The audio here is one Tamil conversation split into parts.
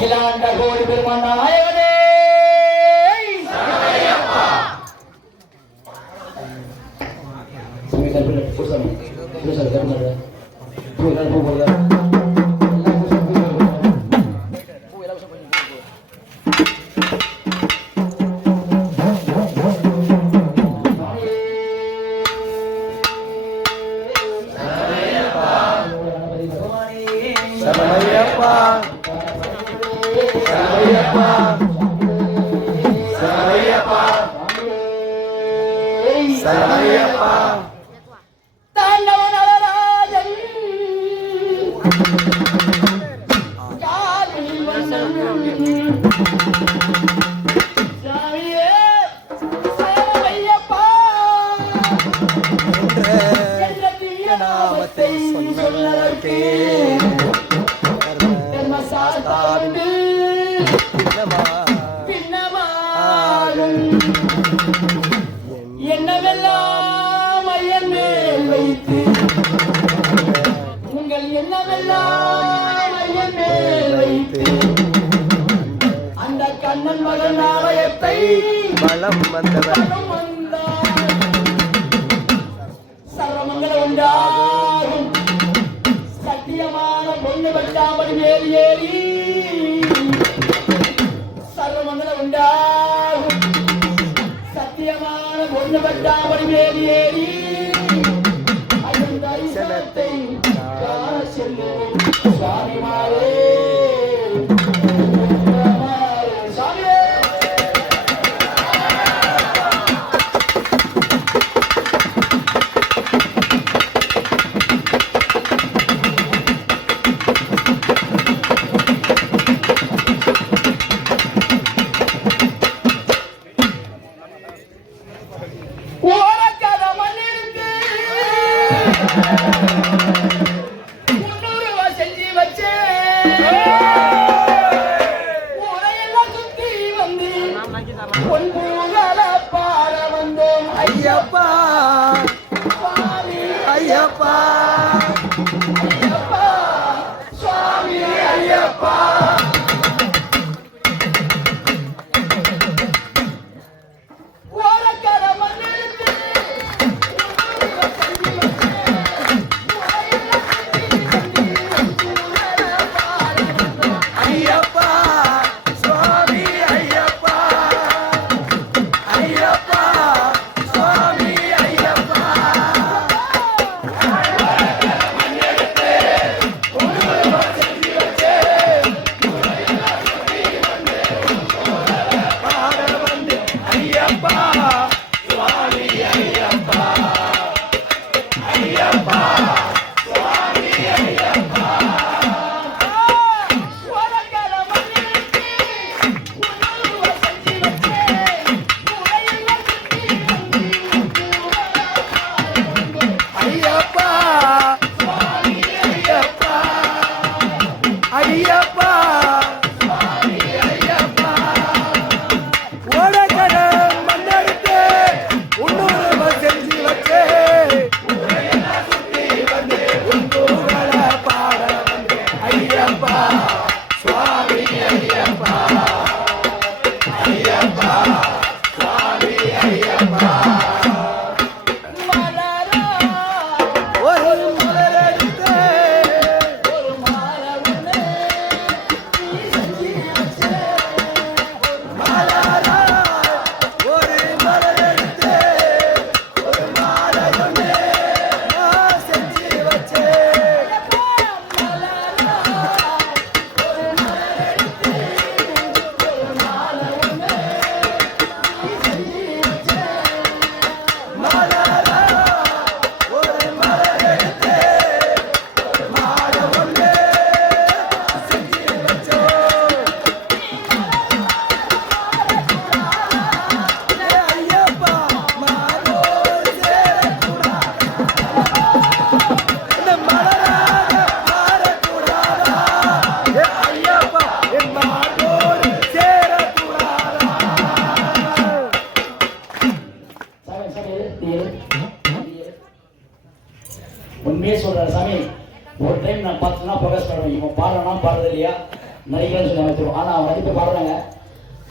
அகிலாண்ட கோடி பெருமான் நாயகனே சாமி சாமி சாமி சாமி Thank you. ஆலயத்தை வளம் வந்தவர். சர்வமங்கள உண்டாகும். சத்தியமான பொண்ணு வெட்டாமல் மேல் ஏறி சர்வமங்கள உண்டாகும். சத்தியமான பொண்ணு வெட்டாமல் மேல் ஏறி உண்மையே சொல்றேன் சாமி. ஒரு டைம் நான் பார்த்துனா ப்ரோக்ரஸ் பண்ணுவேன் இவன் பாடுறனா பாடுறது இல்லையா? நடிக்கிறேன்னு சொல்லி அமைச்சிருவோம் ஆனால் அவன் நடிப்பு பாடுறாங்க.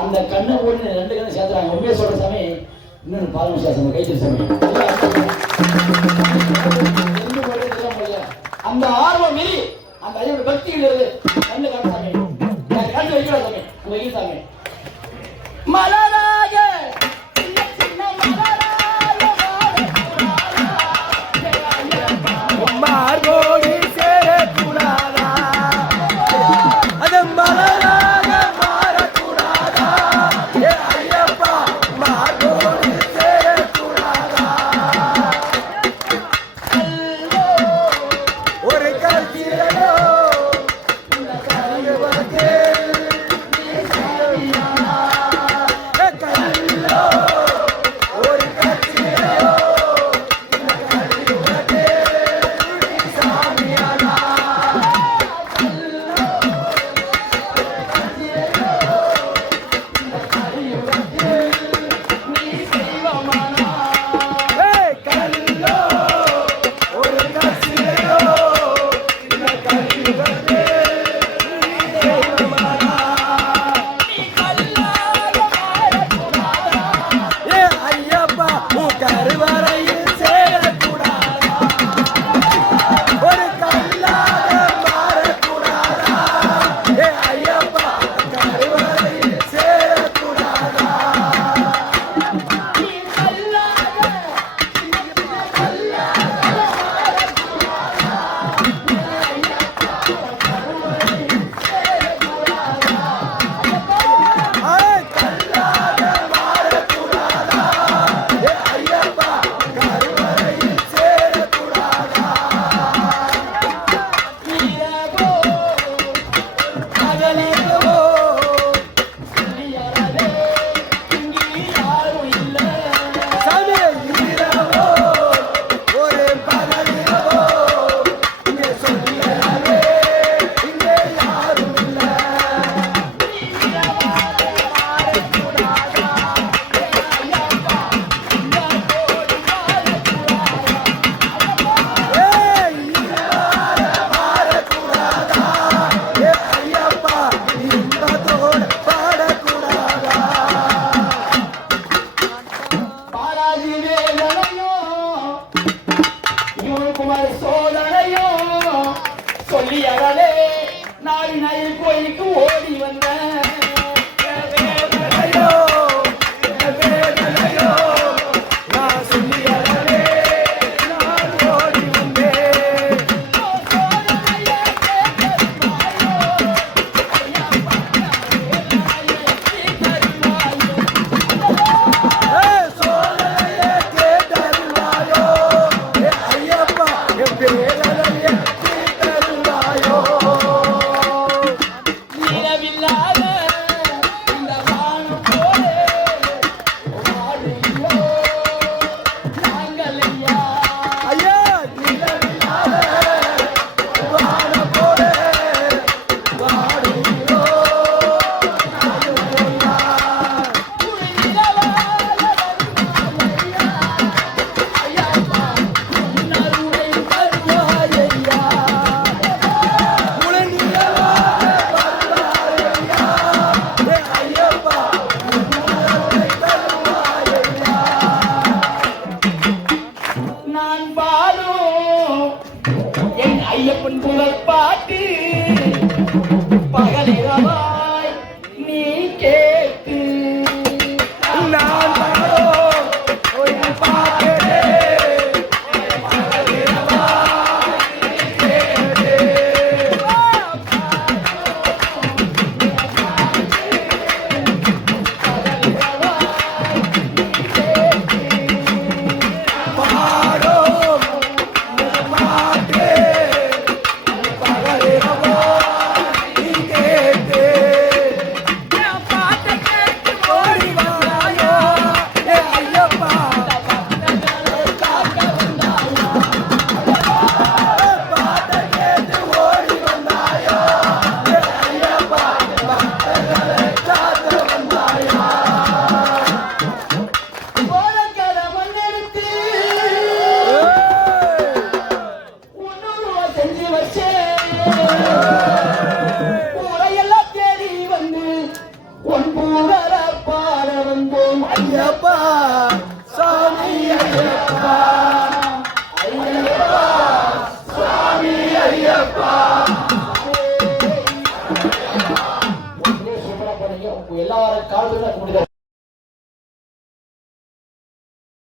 அந்த கண்ணை போட்டு ரெண்டு கண்ணை சேர்த்துறாங்க. உண்மையை சொல்ற சாமி. இன்னும் பால் விசாசம் கைத்தறி சாமி. அந்த ஆர்வம் மீறி அந்த ஐயோட பக்தியில் இருந்து கண்ணு காட்டு சாமி கண்ணு வைக்கிற சாமி. வைக்கிற சாமி. ஐயப்பா.